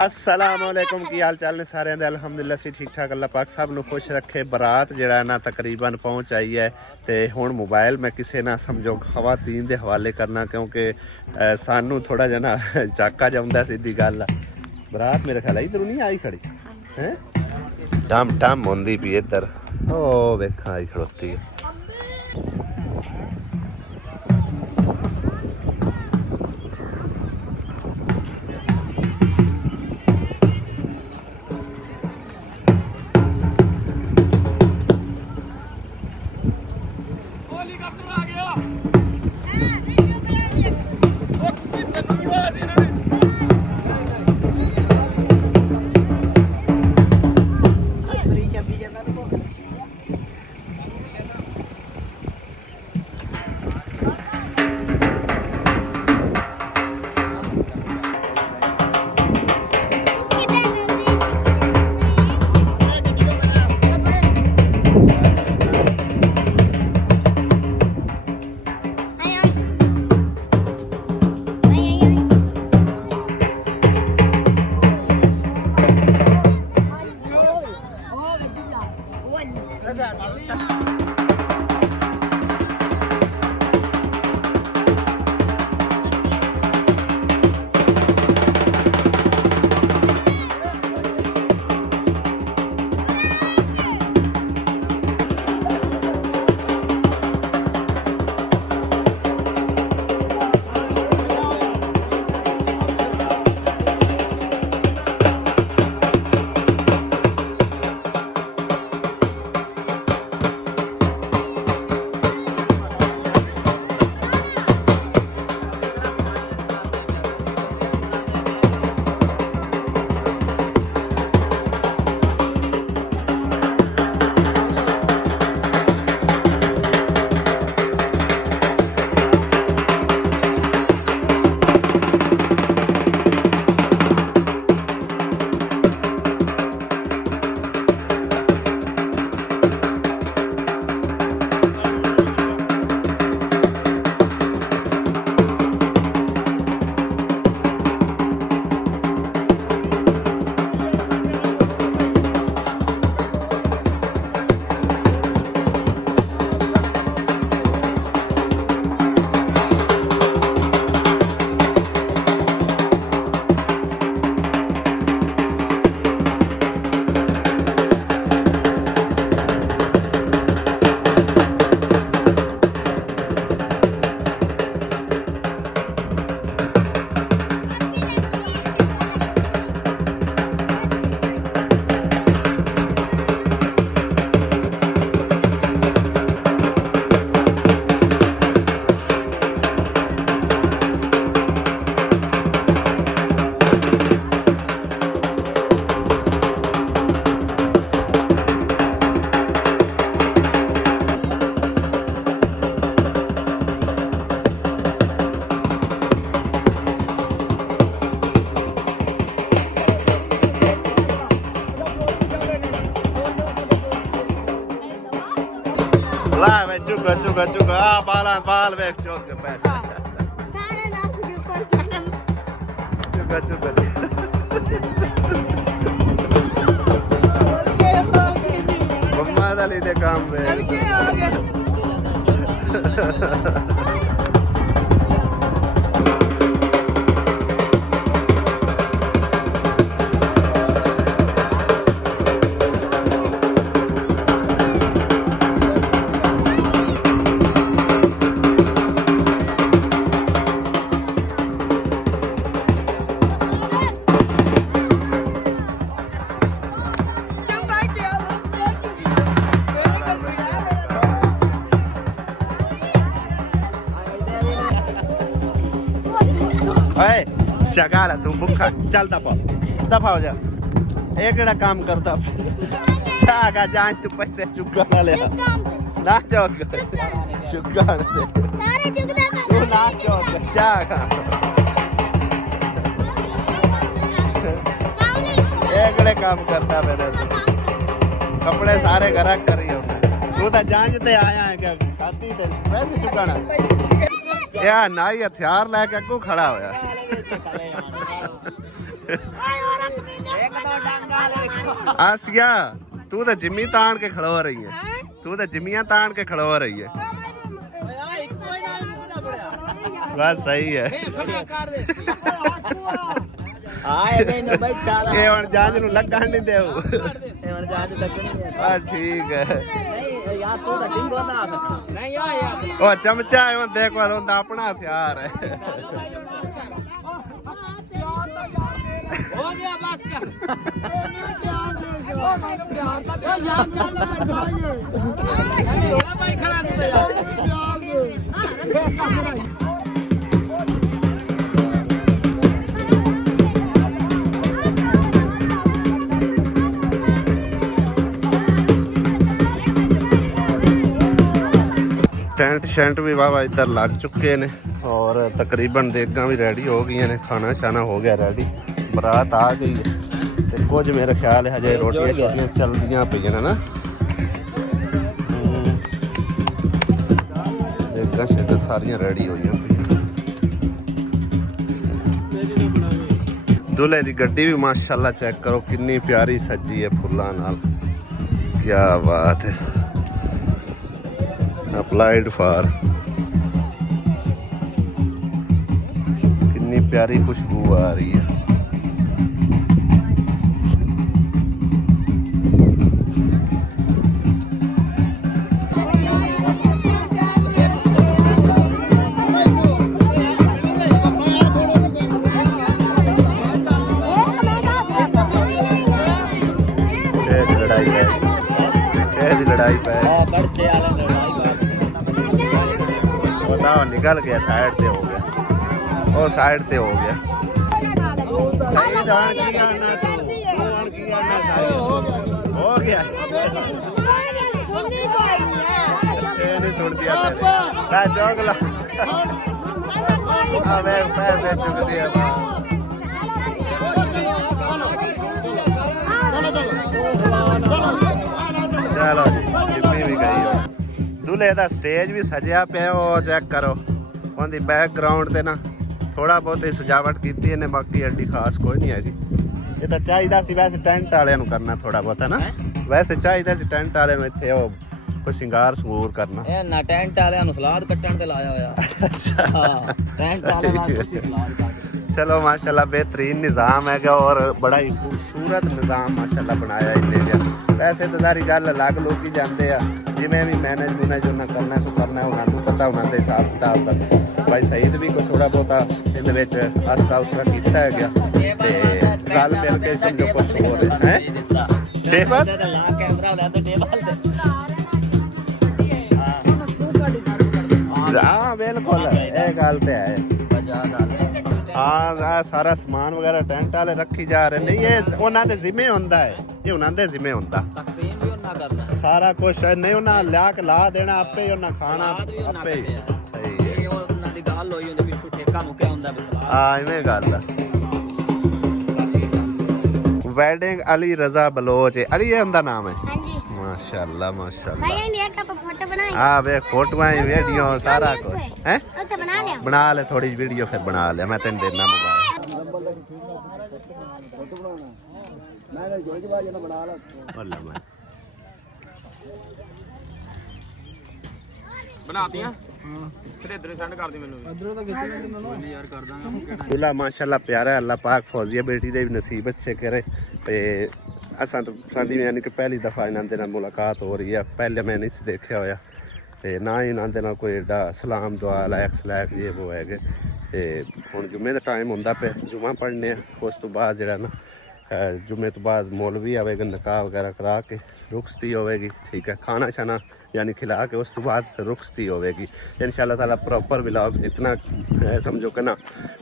अस्सलामुअलैकुम की हाल चाल ने सारे दे अलहमदुलिल्लाह से ठीक ठाक अल्लाह पाक सब नु खुश रखे। बारात जड़ा ना तकरीबन पहुंच आई है ते हुण मोबाइल मैं किसी ना समझो खवातीन दे हवाले करना क्योंकि सानू थोड़ा जना ना चाका जाउंदा सीधी गल। बारात मेरे ख्याल इधर नहीं आई खड़ी हैं टम टम होंदी पई इधर ओ वेखा आई खड़ोती है। चुका बाल वेख चौक के पैसे चुका मम्मा दा ली दे काम वे चगाला तू भूखा चल दफा हो जा। एक काम करता जागा जान तू पैसे चुका ना ले ना चौक चुका तू ना चौक जागा एक काम करता मेरे कपड़े सारे घर करी होता तू तो जांच ते आया है क्या शादी ते पैसे चुकाना यार ना ही हथियार लेके अगू खड़ा होया आसिया तू तो जिम्मी तान के खड़ो रही है, तू तो जिम्मियां तान के खड़ो रही है। बस सही है। ये हुण जांच नूं लगण नहीं देऊ। ठीक है। ओ चमचा है देख वाल उनका अपना हथियार है। हो गया बस कर। टेंट शेंट भी वाह इधर लग चुके ने और तकरीबन देगा भी रेडी हो गई ने, खाना शाना हो गया रेडी, बरात आ गई है ते कुछ मेरा ख्याल है हजे रोटियां शोटियां चलदियां पईयां ना। देगा शेगा सारियां रेडी होईयां पईयां। दूल्हे दी गड्डी भी माशाल्लाह चेक करो कितनी प्यारी सजी है फुल्लां नाल, क्या बात है। अप्लाइड फॉर, कितनी प्यारी खुशबू आ रही है। लड़ाई पे निकल गया, साइड पे हो गया, वो साइड पे हो गया। हो गया नहीं सुन दिया चोगला पैसे चुक दिया। चलो जी जिम्मी भी गई हो। दूल्हे का स्टेज भी सजिया पे हो चेक करो, उनकी बैकग्राउंड से ना थोड़ा बहुत ही सजावट की ने, बाकी एडी खास कोई नहीं हैगी। ये तो चाहिए सी वैसे टेंट वाले करना थोड़ा बहुत है ना, वैसे चाहिए सी टेंट वाले इतने कोई सिंगार सूर करना। ना टेंट वाले सलाद कट्टन ते लाया होया। अच्छा हां टेंट वाले सलाद काट। चलो माशाल्लाह बेहतरीन निज़ाम है और बड़ा ही खूबसूरत निज़ाम माशाल्लाह बनाया इन्हें। वैसे तो सारी गल अलग लोग ही जाते हैं, जिमें भी मैनेज मुनेज उन्हें करना सो करना, उन्होंने पता उन्होंने हिसाब किताब का। भाई सईद भी कोई थोड़ा बहुता ये आसरा उसरा किया है गया, गल मिल के समझो कुछ हो रहा है। हाँ बिल्कुल ये गल तो है। हाँ सारा समान वगैरह टेंट वाले रखी जा रहे नहीं, ये उन्होंने जिम्मे होंदा है, ये उन्होंने जिम्मे होंदा सारा कुछ नहीं, उन्हें लिया के ला देना आपे ही, उन्हें खाना आपे ही। सही है हाँ इवें गल। वेडिंग अली रजा बलोच, अली ये उनका नाम है। माशाल्लाह माशाल्लाह। हाँ वे फोटोआं वीडियो सारा कुछ है बना ले, थोड़ी वीडियो फिर बना ले, मैं तेन देना मोबाइल। दूल्हा माशाल्लाह प्यारा, अल्लाह पाक फौजिया बेटी दे भी नसीब अच्छे करे। ते असा तो साडी यानी कि पहली दफ़ा इन्होंने नाल मुलाकात हो रही है, पहले मैं नहीं देखा होया ते ना ही इन्होंने नाल कोई एडा सलाम दुआ लायक सलैक ये वो है। हुण जुम्मे का टाइम होंदा पे, जुम्मा पढ़ने उस तो बाद जिहड़ा ना जुम्मे तो बाद मौलवी आवेगा, निकाह वगैरह करा के रुखसती होगी। ठीक है खाना शाना यानी खिला के उस तो बाद रुखसती होगी इंशाअल्लाह ताला। प्रॉपर व्लॉग जितना समझो कि ना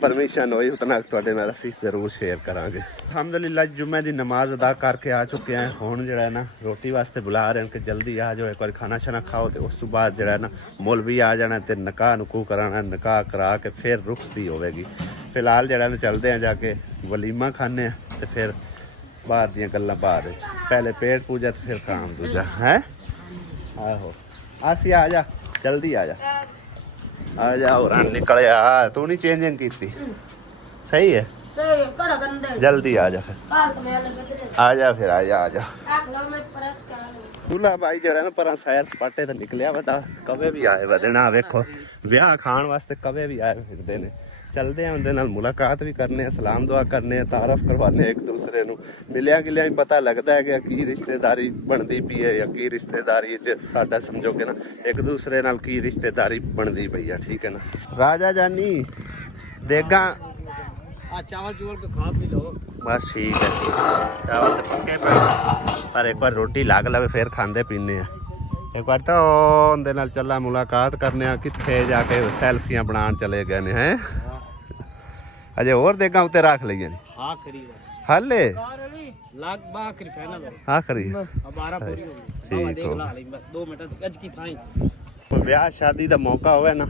परमिशन होई उतना तुहाडे नाल असीं जरूर शेयर करांगे। अल्हम्दुलिल्लाह जुम्मे की नमाज अदा करके आ चुके हैं, हुण जिहड़ा है ना रोटी वास्ते बुला रहे हैं कि जल्दी आ जाओ, एक बार खाना शाना खाओ। तो उस तो बाद जिहड़ा है ना मौलवी आ जाना ते निकाह नुकू कराना, निकाह करा के फिर रुखसती होगी। फिलहाल जिहड़ा ना चलते हैं जाके वलीमा खाने तो फिर बाद दियां गल्लां बाद, पहले पेट पूजा तो फिर काम दूजा है। आहो आसी आ जा जल्दी आ जा और निकल आ, तू नहीं चेंजिंग की सही है। जल्दी आ जा फिर आ जा फिर आ जा दूल्हा भाई जरा ना पर सैर सपाटे तो निकलिया वा कवे भी आए वा देना वेखो विआह खाण वास्ते कवे भी आए फिरदे ने चलते हैं उनके नाल मुलाकात भी करने सलाम दुआ करने तारफ करवाने एक दूसरे नूं मिलिया गिलिया पता लगता है कि की रिश्तेदारी बनती पई है या की रिश्तेदारी साडा समझो कि ना एक दूसरे नाल की रिश्तेदारी बनती पई है ठीक है ना राजा जानी देगा चावल चूवल को खा पी लो बस ठीक है चावल तो पक्के पर एक बार रोटी लाग लवे फिर खांदे पीने हैं एक बार तो उनके नाल चला मुलाकात करने कित्थे जाके सैल्फियां बनान चले गए ने हैं अजे और देगा उते रख लईए ने हां करी बस हाले लाग बा करी फाइनल हां करी अब 12 पूरी हो गई ठीक देख ला बस 2 मिनट अज की थाई कोई ब्याह शादी दा मौका होवे ना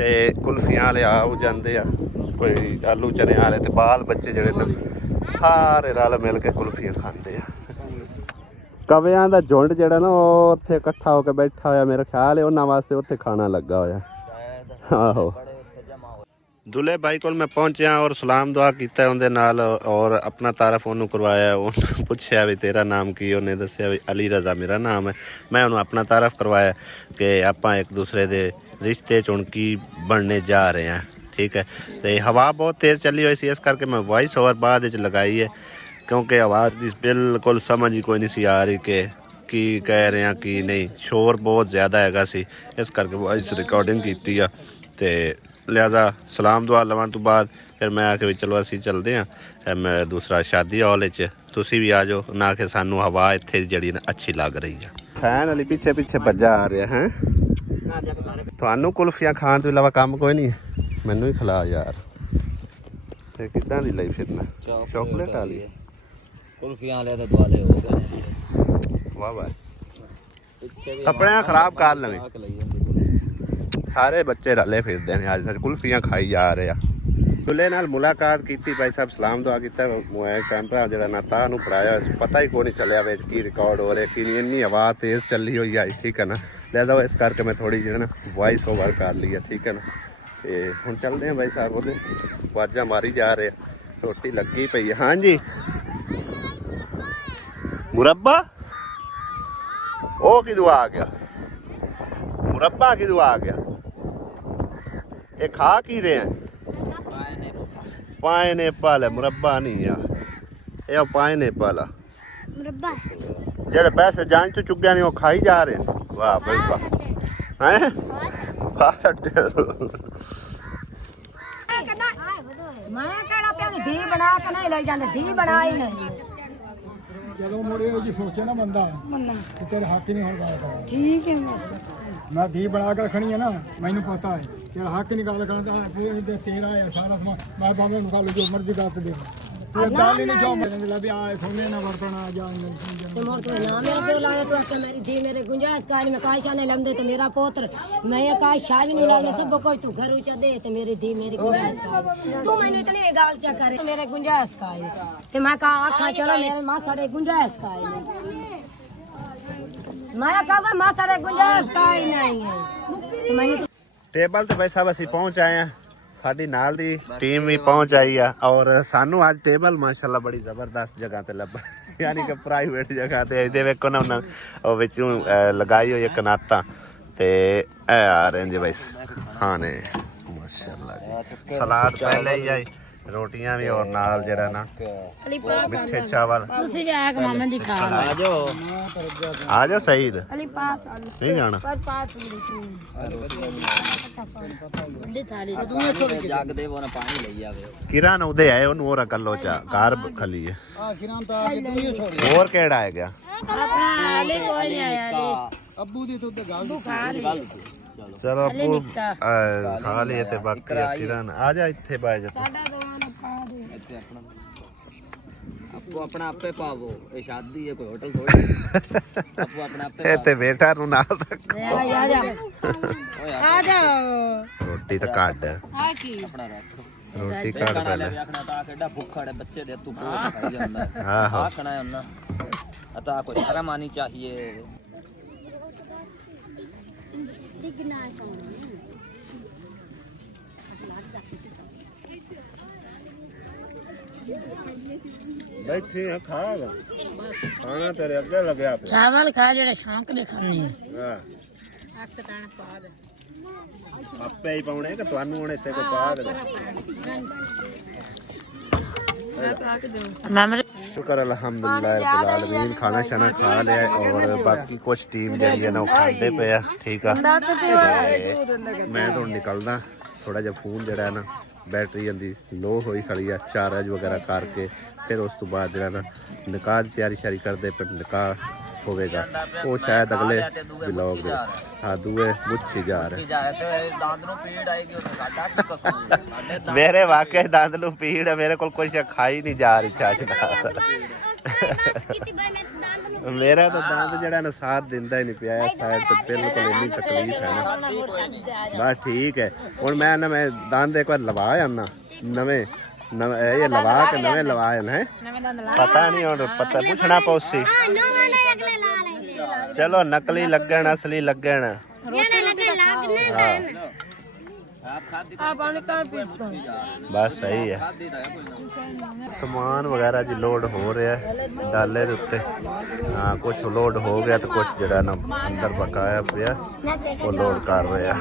ते कुल्फियां वाले आ जांदे आ कोई आलू चने वाले ते बाल बच्चे जेड़े ना सारे रल मिल के कुल्फियां खांदे आ कवियां दा झुंड जेड़ा ना उत्थे इकट्ठा होके बैठा होया मेरा ख्याल है उन्हां वास्ते उत्थे खाना लगा होया आहो दुल्हे भाई को मैं पहुंचा और सलाम दुआ किया उनके नाल और अपना तारफ उन्होंने करवाया उन्होंने पूछा भी तेरा नाम की उन्हें दसिया भी अली रज़ा मेरा नाम है मैं उन्होंने अपना तारफ करवाया कि आप एक दूसरे के रिश्ते चुनकी बनने जा रहे हैं ठीक है तो हवा बहुत तेज़ चली हुई सी इस करके मैं वॉइस ओवर बाद लगाई है क्योंकि आवाज़ की बिल्कुल समझ ही कोई नहीं सी आ रही कि की कह रहे हैं कि नहीं शोर बहुत ज़्यादा हैगा सी इस करके वॉइस रिकॉर्डिंग की है तो लिहाजा सलाम दुआ लवन तो बाद फिर मैं आके भी चलो असी चलते हैं मैं दूसरा शादी हॉल च तुसी भी आ जाओ ना कि सानू हवा इत्थे जड़ी अच्छी लग रही है फैन वाली पीछे पीछे बजा आ रहा है थानू कुल्फियां खाण तो इलावा काम कोई नहीं मैनू ही खिला यार ते किदां दी लई फिरना चॉकलेट वाली कुल्फियां वाले तो दुआले हो गए वाह वाह कपड़े खराब कर लवे सारे बच्चे रले फिरते हैं अज कुल्फियां खाई जा रहे हैं दुल्हे नाल मुलाकात की भाई साहब सलाम दुआ किया मोबाइल कैमरा जो ना तां नूं फड़ाया पता ही कोई नहीं चलिया बिच की रिकॉर्ड हो रहा कि नहीं इन्नी आवाज़ तेज़ चली हुई आई ठीक है ना लिहाजा इस करके मैं थोड़ी जी ना वॉइस ओवर कर ली है ठीक है ना तो हुण चलते हैं भाई साहब वो आवाज़ा मारी जा रहे रोटी लगी पई है हाँ जी मुरब्बा ओ किदू आ गया मुरब्बा किदू आ गया ये खा की रहे हैं पाइनएप्पल है मुरब्बा नहीं है ये पाइनएप्पल है जेड़े पैसे जान चो चुग्या नहीं वो खाई जा रहे हैं वाह भाई वाह हैं खा मैं केड़ा पे धी बना के नहीं ले जांदे धी बनाई नहीं ਜਦੋਂ ਮੁੜੇ ਜੀ ਸੋਚੇ ਨਾ ਬੰਦਾ ਕਿ ਤੇਰੇ ਹੱਕ ਨਹੀਂ ਹੁਣ ਗੱਲ ਕਰਦਾ ठीक है ਮੈਂ ਧੀ ਬਣਾ ਕੇ ਰੱਖਣੀ ਹੈ ਨਾ ਮੈਨੂੰ ਪਤਾ ਹੈ ਤੇਰਾ ਹੱਕ ਨਹੀਂ ਗੱਲ ਕਰਦਾ ਫਿਰ ਤੇਰਾ ਹੈ ਸਾਰਾ ਸਮਾਂ ਮੈਂ ਬਾਬਾ ਨੂੰ ਕਾਲ ਜੋ ਮਰਜ਼ੀ ਕਰ ਦੇ ਇਹ ਗੱਲ ਹੀ ਨਹੀਂ ਜੋ ਮਰਜ਼ੀ ਲੱਭੀ ਆ ਸੋਨੇ ਨਾ ਵਰਤਣਾ ਜਾਂ तो मोर तो नाम है पे लाया तो उसका मेरी धी मेरे गुंजाइश का में कायशा नहीं लमदे तो मेरा पोत्र मैं ये काय शादी नहीं लागे सब कोई तू घर ऊंचा दे तो मेरी धी मेरी गुंजाइश का तू मैंने इतनी गाल चा करे मेरे गुंजाइश का ते मैं का आखा चलो मेरे मां सारे गुंजाइश का मैं कहा मां सारे गुंजाइश का ही नहीं है तो मैंने टेबल तो भाई साहब असी पहुंच आए हैं साडी नाल दी टीम भी पहुंच आई है और सानू आज टेबल माशाल्लाह बड़ी जबरदस्त जगह ते लब्भा यानी कि प्राइवेट जगह ते इहदे वेखो ना उन्हां ओ विचों लगाई होई कनाता ते ए आ रहे जी भाई खाने माशाल्लाह जी सलाद पहले ही आई रोटियां भी और नाल जेड़ा ना मिठे चावल तुसी भी आके मामा जी खा आ जाओ सईद अली पास नहीं जाना पर पास बड़ी थाली तो तुम्हें छोड़ जग दे वो ना पानी ले आवे किरण उदे आए ओनू और कल्लो चा कार खली है ਆ ਕਿਰਾਂ ਤਾਂ ਆ ਕੇ ਤੂੰ ਹੀ ਛੋੜੀ और केड़ा है गया अली कोई नहीं आया ਅੱਬੂ ਦੀ ਤੂੰ ਤੇ ਗੱਲ चलो अबू खा लिए थे बाकी किरण आ जा इत्थे बाय जा आपको अपना आपे पावो ये शादी है कोई होटल थोड़ी आपको अपना आपे ए ते बेटा नु नाल रख आ जाओ रोटी तो काट आ की अपना रख रोटी काट पहले आखना ता केडा भुखड़ है बच्चे दे तू को खाई ਜਾਂਦਾ हां हां आखना है ना अता कोई शर्म आनी चाहिए ਬੈਠੇ ਆ ਖਾਗਾ ਖਾਣਾ ਤੇਰੇ ਅੱਗੇ ਲੱਗਿਆ ਪਿਆ ਚਾਵਲ ਖਾ ਜਿਹੜੇ ਸ਼ੌਂਕ ਦੇ ਖਾਣੇ ਹਾਂ ਆਪੇ ਹੀ ਪਾਉਣੇ ਕਿ ਤੁਹਾਨੂੰ ਹੁਣ ਇੱਥੇ ਕੋਈ ਪਾ ਦੇ शुक्र अल्हम्दुलिल्लाह रब्बिल आलमीन खाना शाना खा लिया और बाकी कुछ टीम जड़ी है ना खाते पे है ठीक है मैं तो निकलदा थोड़ा जिहा फोन जड़ा है ना बैटरी जल्दी लो होई खड़ी है चार्ज वगैरह करके फिर उस तो बाद जड़ा ना निकाह की तैयारी शारी करते फिर निकाह होवेगा वो शायद अगले ब्लॉग में हाँ दूए मुझे जा रहे मेरे वाकई दांत नूं पीड़ है मेरे को कुछ खाई नहीं जा रही चाच मेरा तो दांत जड़ा ना साथ दिंदा ही नहीं पिया शायद तो बिल्कुल इन्नी तकलीफ है ना बस ठीक है और मैं दांत एक बार लवा आना नवे ये लवा के नवे लवाए हैं पता नहीं और पता पूछना पौसी चलो नकली लगन असली लगन बस सही है समान वगैरह जी लोड हो रहा है डाले दे उत्ते हाँ कुछ लोड हो गया तो कुछ जरा ना अंदर बकाया पिया वो लोड कर रहे हैं